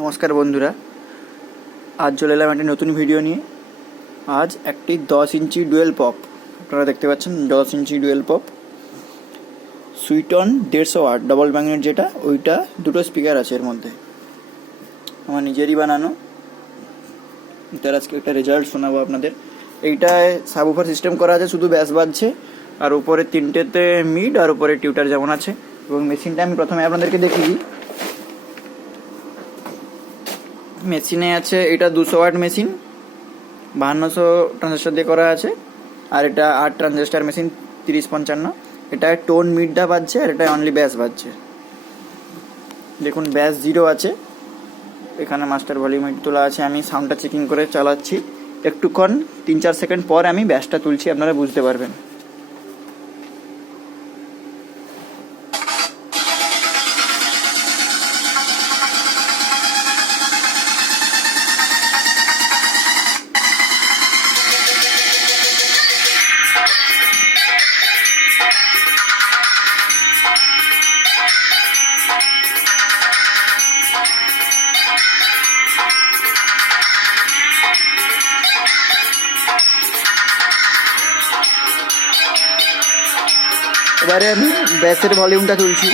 নমস্কার বন্ধুরা, আজ চলে এলাম একটি নতুন ভিডিও নিয়ে। আজ একটি 10 ইঞ্চি ডুয়েল পপ, আপনারা দেখতে পাচ্ছেন 10 ইঞ্চি ডুয়েল পপ সুইটন 150 ওয়াট ডবল ম্যাগনেট, যেটা ওইটা দুটো স্পিকার আছে এর মধ্যে, আমার নিজেরই বানানো। তার আজকে একটা রেজাল্ট শোনাবো আপনাদের। এইটায় সাবউফার সিস্টেম করা আছে, শুধু ব্যাস বাজছে, আর উপরে তিনটেতে মিড আর উপরে টিউটার যেমন আছে। এবং মেশিনটা আমি প্রথমে আপনাদেরকে দেখিয়ে দিই। মেশিনে আছে, এটা 200 ওয়াট মেশিন, 5200 ট্রানজিস্টার দিয়ে করা আছে। আর এটা 8 ট্রানজিস্টার মেশিন, 3055। এটা টোন মিডটা বাজছে, আর এটা অনলি ব্যাস বাজছে। দেখুন ব্যাস 0 আছে, এখানে মাস্টার ভলিউম তোলা আছে। আমি সাউন্ডটা চেকিং করে চালাচ্ছি, একটুক্ষণ 3-4 সেকেন্ড পর আমি ব্যাসটা তুলছি, আপনারা বুঝতে পারবেন। এবারে আমি ব্যাসের ভলিউমটা তুলছি।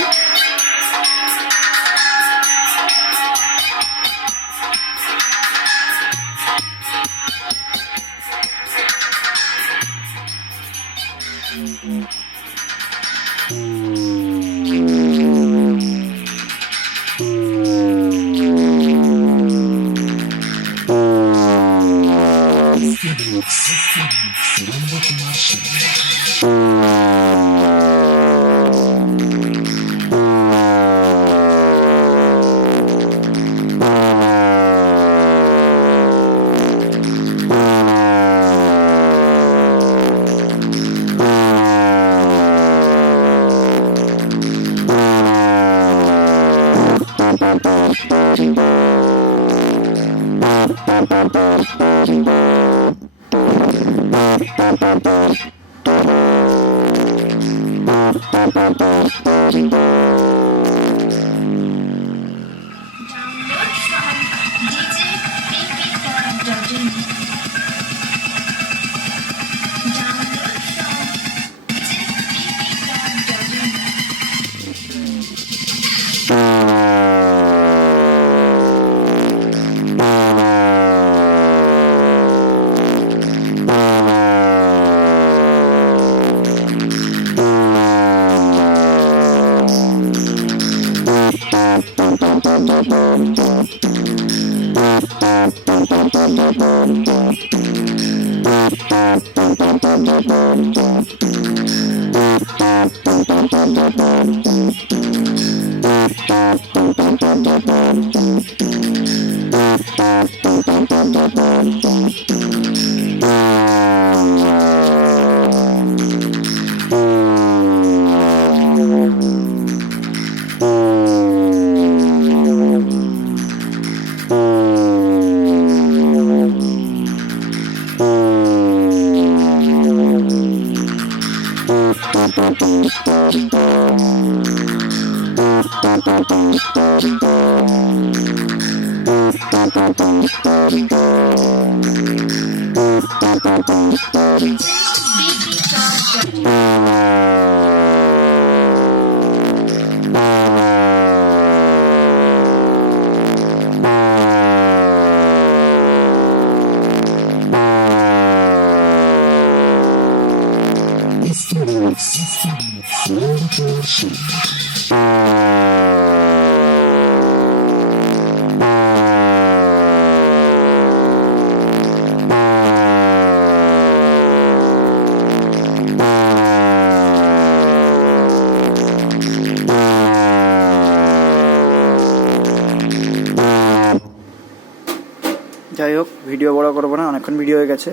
যাই হোক, ভিডিও বড় করবো না, অনেকক্ষণ ভিডিও হয়ে গেছে।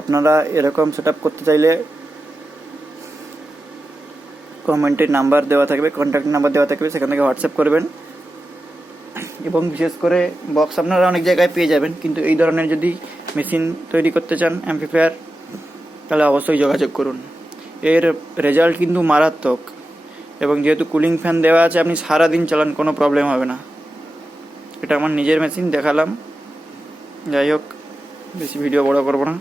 আপনারা এরকম সেট করতে চাইলে কমেন্টের নাম্বার দেওয়া থাকবে, কন্ট্যাক্ট নাম্বার দেওয়া থাকবে, সেখান থেকে হোয়াটসঅ্যাপ করবেন। এবং বিশেষ করে বক্স আপনারা অনেক জায়গায় পেয়ে যাবেন, কিন্তু এই ধরনের যদি মেশিন তৈরি করতে চান অ্যাম্পলিফায়ার, তাহলে অবশ্যই যোগাযোগ করুন। এর রেজাল্ট কিন্তু মারাত্মক, এবং যেহেতু কুলিং ফ্যান দেওয়া আছে, আপনি সারাদিন চালান, কোনো প্রবলেম হবে না। এটা আমার নিজের মেশিন দেখালাম। যাই হোক, বেশি ভিডিও বড় করবো না।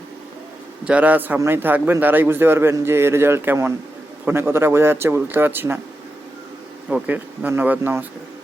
যারা সামনেই থাকবেন তারাই বুঝতে পারবেন যে এর রেজাল্ট কেমন। ফোনে কতটা বোঝা যাচ্ছে বুঝতে পারছি না। ওকে, ধন্যবাদ, নমস্কার।